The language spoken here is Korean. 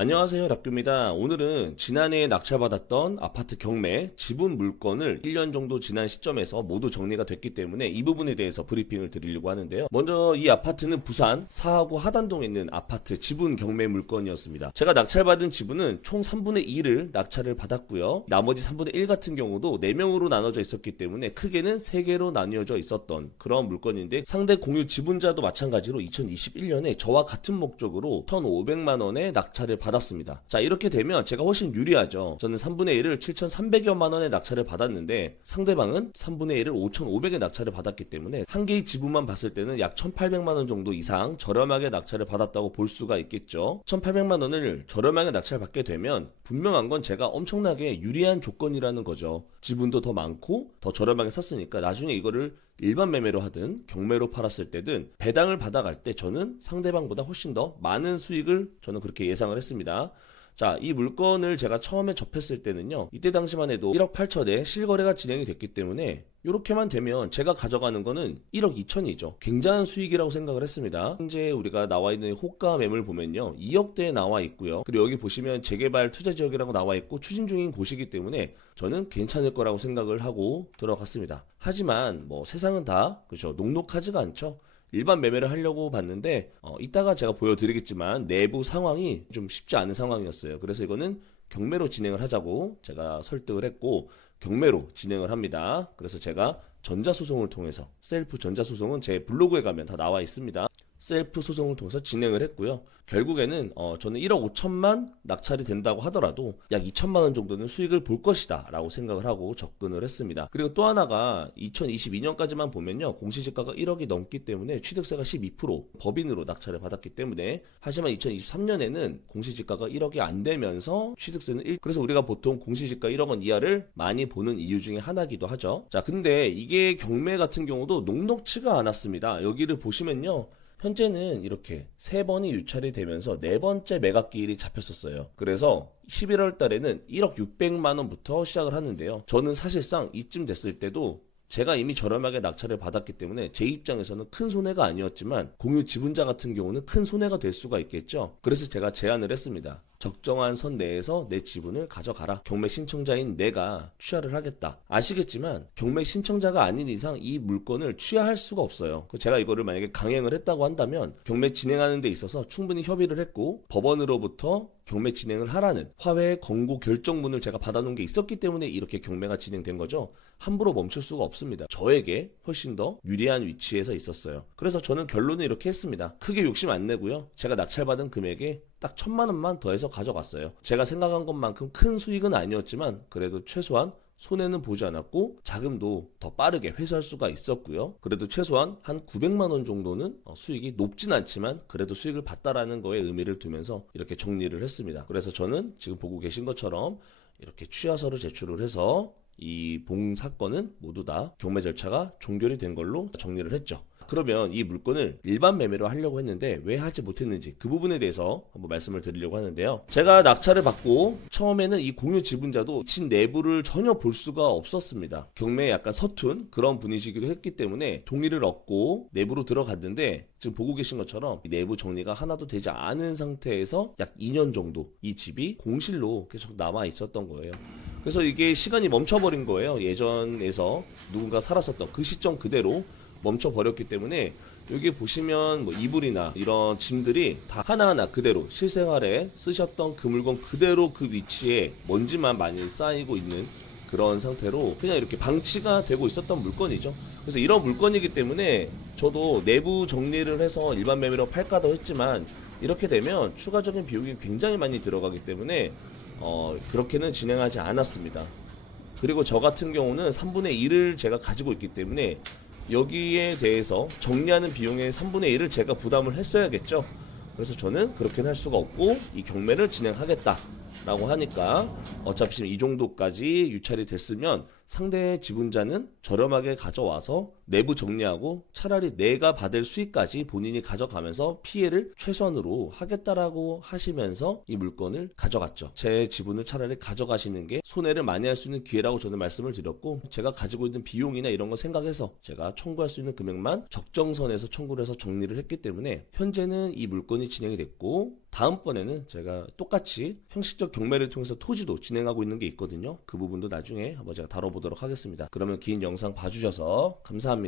안녕하세요, 락규입니다. 오늘은 지난해에 낙찰받았던 아파트 경매, 지분 물건을 1년 정도 지난 시점에서 모두 정리가 됐기 때문에 이 부분에 대해서 브리핑을 드리려고 하는데요. 먼저 이 아파트는 부산 사하구 하단동에 있는 아파트 지분 경매 물건이었습니다. 제가 낙찰받은 지분은 총 3분의 2를 낙찰을 받았고요. 나머지 3분의 1 같은 경우도 4명으로 나눠져 있었기 때문에 크게는 3개로 나뉘어져 있었던 그런 물건인데, 상대 공유 지분자도 마찬가지로 2021년에 저와 같은 목적으로 1,500만 원의 낙찰을 받았습니다. 자, 이렇게 되면 제가 훨씬 유리하죠. 저는 3분의 1을 7,300여만 원의 낙찰을 받았는데 상대방은 3분의 1을 5,500의 낙찰을 받았기 때문에 한 개의 지분만 봤을 때는 약 1,800만 원 정도 이상 저렴하게 낙찰을 받았다고 볼 수가 있겠죠. 1,800만 원을 저렴하게 낙찰받게 되면 분명한 건 제가 엄청나게 유리한 조건이라는 거죠. 지분도 더 많고 더 저렴하게 샀으니까 나중에 이거를 일반 매매로 하든 경매로 팔았을 때든 배당을 받아갈 때 저는 상대방보다 훨씬 더 많은 수익을 저는 그렇게 예상을 했습니다. 자, 이 물건을 제가 처음에 접했을 때는요, 이때 당시만 해도 1억 8천에 실거래가 진행이 됐기 때문에 이렇게만 되면 제가 가져가는 거는 1억 2천이죠. 굉장한 수익이라고 생각을 했습니다. 현재 우리가 나와 있는 호가 매물 보면요, 2억대에 나와 있고요. 그리고 여기 보시면 재개발 투자 지역이라고 나와 있고 추진 중인 곳이기 때문에 저는 괜찮을 거라고 생각을 하고 들어갔습니다. 하지만 뭐 세상은 다 그렇죠, 녹록하지가 않죠. 일반 매매를 하려고 봤는데 이따가 제가 보여드리겠지만 내부 상황이 좀 쉽지 않은 상황이었어요. 그래서 이거는 경매로 진행을 하자고 제가 설득을 했고 경매로 진행을 합니다. 그래서 제가 전자소송을 통해서, 셀프 전자소송은 제 블로그에 가면 다 나와 있습니다. 셀프 소송을 통해서 진행을 했고요. 결국에는 저는 1억 5천만 낙찰이 된다고 하더라도 약 2천만 원 정도는 수익을 볼 것이다 라고 생각을 하고 접근을 했습니다. 그리고 또 하나가 2022년까지만 보면요, 공시지가가 1억이 넘기 때문에 취득세가 12% 법인으로 낙찰을 받았기 때문에, 하지만 2023년에는 공시지가가 1억이 안 되면서 취득세는 1, 그래서 우리가 보통 공시지가 1억 원 이하를 많이 보는 이유 중에 하나이기도 하죠. 자, 근데 이게 경매 같은 경우도 녹록치가 않았습니다. 여기를 보시면요, 현재는 이렇게 3번이 유찰이 되면서 4번째 매각기일이 잡혔었어요. 그래서 11월 달에는 1억 600만 원부터 시작을 하는데요. 저는 사실상 이쯤 됐을 때도 제가 이미 저렴하게 낙찰을 받았기 때문에 제 입장에서는 큰 손해가 아니었지만 공유 지분자 같은 경우는 큰 손해가 될 수가 있겠죠. 그래서 제가 제안을 했습니다. 적정한 선 내에서 내 지분을 가져가라. 경매 신청자인 내가 취하를 하겠다. 아시겠지만 경매 신청자가 아닌 이상 이 물건을 취하할 수가 없어요. 제가 이거를 만약에 강행을 했다고 한다면 경매 진행하는 데 있어서 충분히 협의를 했고 법원으로부터 경매 진행을 하라는 화해 권고 결정문을 제가 받아놓은 게 있었기 때문에 이렇게 경매가 진행된 거죠. 함부로 멈출 수가 없습니다. 저에게 훨씬 더 유리한 위치에서 있었어요. 그래서 저는 결론을 이렇게 했습니다. 크게 욕심 안 내고요, 제가 낙찰받은 금액에 딱 1,000만 원만 더해서 가져갔어요. 제가 생각한 것만큼 큰 수익은 아니었지만 그래도 최소한 손해는 보지 않았고 자금도 더 빠르게 회수할 수가 있었고요. 그래도 최소한 한 900만 원 정도는 수익이 높진 않지만 그래도 수익을 봤다라는 거에 의미를 두면서 이렇게 정리를 했습니다. 그래서 저는 지금 보고 계신 것처럼 이렇게 취하서를 제출을 해서 이 봉 사건은 모두 다 경매 절차가 종결이 된 걸로 정리를 했죠. 그러면 이 물건을 일반 매매로 하려고 했는데 왜 하지 못했는지 그 부분에 대해서 한번 말씀을 드리려고 하는데요. 제가 낙찰을 받고 처음에는 이 공유 지분자도 집 내부를 전혀 볼 수가 없었습니다. 경매에 약간 서툰 그런 분이시기도 했기 때문에 동의를 얻고 내부로 들어갔는데 지금 보고 계신 것처럼 내부 정리가 하나도 되지 않은 상태에서 약 2년 정도 이 집이 공실로 계속 남아 있었던 거예요. 그래서 이게 시간이 멈춰버린 거예요. 예전에서 누군가 살았었던 그 시점 그대로 멈춰버렸기 때문에 여기 보시면 뭐 이불이나 이런 짐들이 다 하나하나 그대로 실생활에 쓰셨던 그 물건 그대로 그 위치에 먼지만 많이 쌓이고 있는 그런 상태로 그냥 이렇게 방치가 되고 있었던 물건이죠. 그래서 이런 물건이기 때문에 저도 내부 정리를 해서 일반 매매로 팔까도 했지만 이렇게 되면 추가적인 비용이 굉장히 많이 들어가기 때문에 그렇게는 진행하지 않았습니다. 그리고 저 같은 경우는 3분의 1을 제가 가지고 있기 때문에 여기에 대해서 정리하는 비용의 3분의 1을 제가 부담을 했어야겠죠. 그래서 저는 그렇게는 할 수가 없고 이 경매를 진행하겠다 라고 하니까 어차피 이 정도까지 유찰이 됐으면 상대 지분자는 저렴하게 가져와서 내부 정리하고 차라리 내가 받을 수익까지 본인이 가져가면서 피해를 최소한으로 하겠다라고 하시면서 이 물건을 가져갔죠. 제 지분을 차라리 가져가시는 게 손해를 많이 할 수 있는 기회라고 저는 말씀을 드렸고, 제가 가지고 있는 비용이나 이런 거 생각해서 제가 청구할 수 있는 금액만 적정선에서 청구를 해서 정리를 했기 때문에 현재는 이 물건이 진행이 됐고, 다음번에는 제가 똑같이 형식적 경매를 통해서 토지도 진행하고 있는 게 있거든요. 그 부분도 나중에 한번 제가 다뤄보도록 하겠습니다. 그러면 긴 영상 봐주셔서 감사합니다.